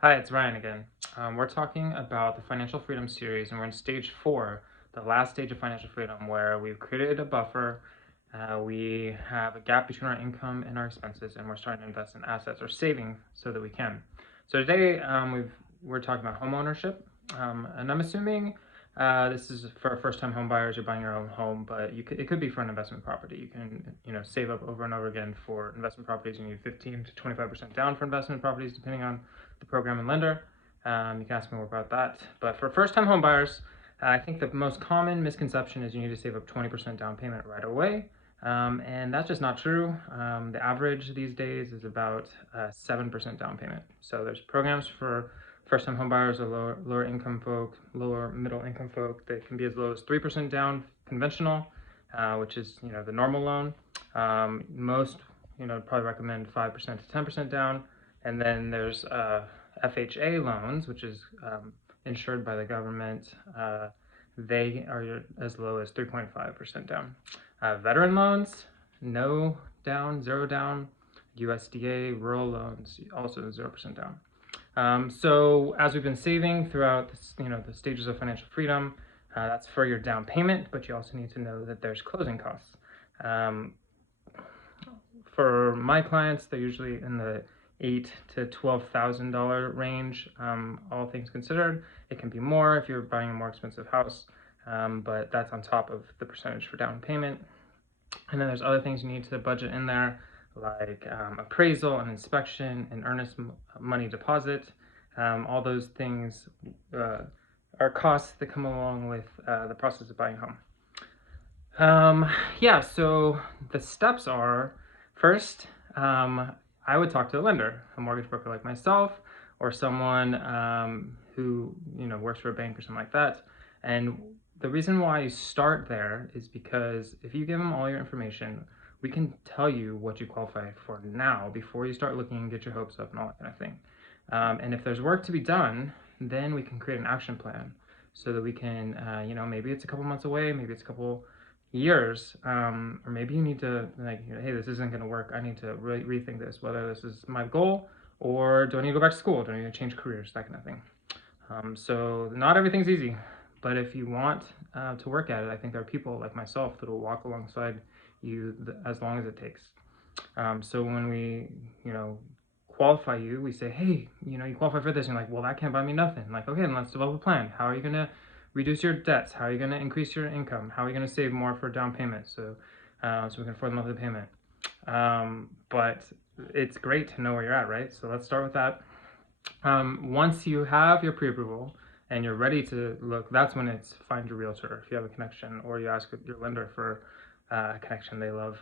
Hi, it's Ryan again. We're talking about the Financial Freedom series, and we're in stage 4, the last stage of financial freedom, where we've created a buffer. We have a gap between our income and our expenses, and we're starting to invest in assets or saving so that we can. So today, we're talking about home ownership, and I'm assuming this is for first-time home buyers. You're buying your own home, but it could be for an investment property. You can, save up over and over again for investment properties. You need 15 to 25% down for investment properties, depending on the program and lender. You can ask me more about that. But for first-time home buyers, I think the most common misconception is you need to save up 20% down payment right away. And that's just not true. The average these days is about 7% down payment. So there's programs for first-time home buyers or lower income folk, lower middle income folk that can be as low as 3% down conventional, which is the normal loan. Most probably recommend 5% to 10% down. And then there's FHA loans, which is insured by the government. They are as low as 3.5% down. Veteran loans, no down, zero down. USDA rural loans, also 0% down. So as we've been saving throughout the stages of financial freedom, that's for your down payment, but you also need to know that there's closing costs. For my clients, they're usually in the $8,000 to $12,000 range, all things considered. It can be more if you're buying a more expensive house, but that's on top of the percentage for down payment. And then there's other things you need to budget in there, like appraisal and inspection and earnest money deposit. All those things are costs that come along with the process of buying a home. Yeah, so the steps are, first, I would talk to a lender, a mortgage broker like myself, or someone who works for a bank or something like that. And the reason why you start there is because if you give them all your information, we can tell you what you qualify for now before you start looking and get your hopes up and all that kind of thing. And if there's work to be done, then we can create an action plan so that we can, maybe it's a couple months away, maybe it's a couple years, or maybe you need to hey, this isn't going to work. I need to really rethink this, whether this is my goal or do I need to go back to school? Do I need to change careers? That kind of thing. So not everything's easy, but if you want to work at it, I think there are people like myself that will walk alongside you as long as it takes. So when we, qualify you, we say, hey, you qualify for this. And you're like, well, that can't buy me nothing. I'm like, okay, then let's develop a plan. How are you going to reduce your debts? How are you going to increase your income? How are you going to save more for down payment so we can afford the monthly payment? But it's great to know where you're at, right? So let's start with that. Once you have your pre-approval and you're ready to look, that's when it's find your realtor. If you have a connection or you ask your lender for a connection, they love,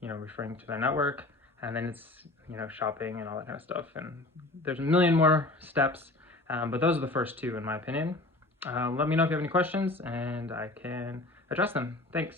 referring to their network. And then it's, shopping and all that kind of stuff. And there's a million more steps, but those are the first two, in my opinion. Let me know if you have any questions and I can address them. Thanks.